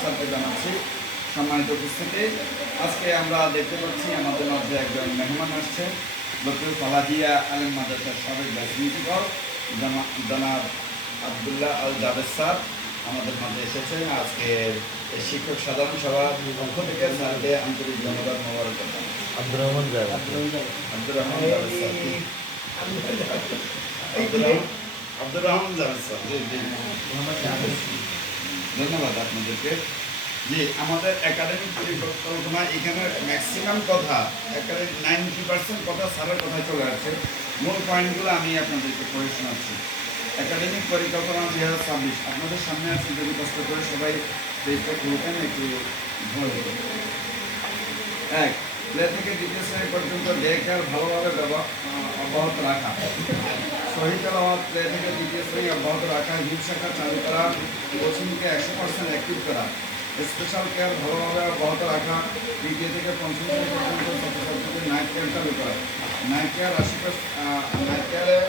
স্যারকে জানাচ্ছি সম্মানিত উপস্থিতি। আজকে আমরা দেখতে পাচ্ছি আমাদের মধ্যে একজন মেহমান আসছে। ডক্টর ফালাহিয়া আলম মাদ্রাসার সাবেক প্রিন্সিপাল জনাব আবদুল্লাহ আল জাভেদ স্যার আমাদের মাঝে এসেছেন। আজকে শিক্ষক সাধারণ সভার পক্ষ থেকে স্যারকে আন্তরিক ধন্যবাদ মোবারক। আব্দুর রহমান আব্দুর রহমান জাভেদ স্যার। আব্দুর রহমান- আব্দুর রহমান জাভেদ স্যার। জি জি। ধন্যবাদ আপনাদেরকে। জি, আমাদের একাডেমিক পরিকল্পনা এখানে ম্যাক্সিমাম কথা নাইনটি পার্সেন্ট কথা স্যারের কথা চলে আসছে। মূল পয়েন্টগুলো আমি আপনাদেরকে পড়ে শোনাচ্ছি। একাডেমিক পরিকল্পনা দুই হাজার ছাব্বিশ, আপনাদের সামনে আছে যদি কষ্ট করে সবাই পেজটা একটু ভালো এক, প্লে থেকে দ্বিতীয় শ্রেণি পর্যন্ত ডে কেয়ার ভালোভাবে অব্যাহত রাখা। প্লে থেকে দ্বিতীয় শ্রেণি অব্যাহত রাখা হিট শাখা চালু করা কোচিংকে একশো পার্সেন্ট অ্যাক্টিভ করা। স্পেশাল কেয়ার ভালোভাবে অব্যাহত রাখা দ্বিতীয় থেকে পঞ্চম পর্যন্ত ছাত্রছাত্রীদের নাইট কেয়ার চালু করা। নাইট কেয়ার আশি নাইট কেয়ারে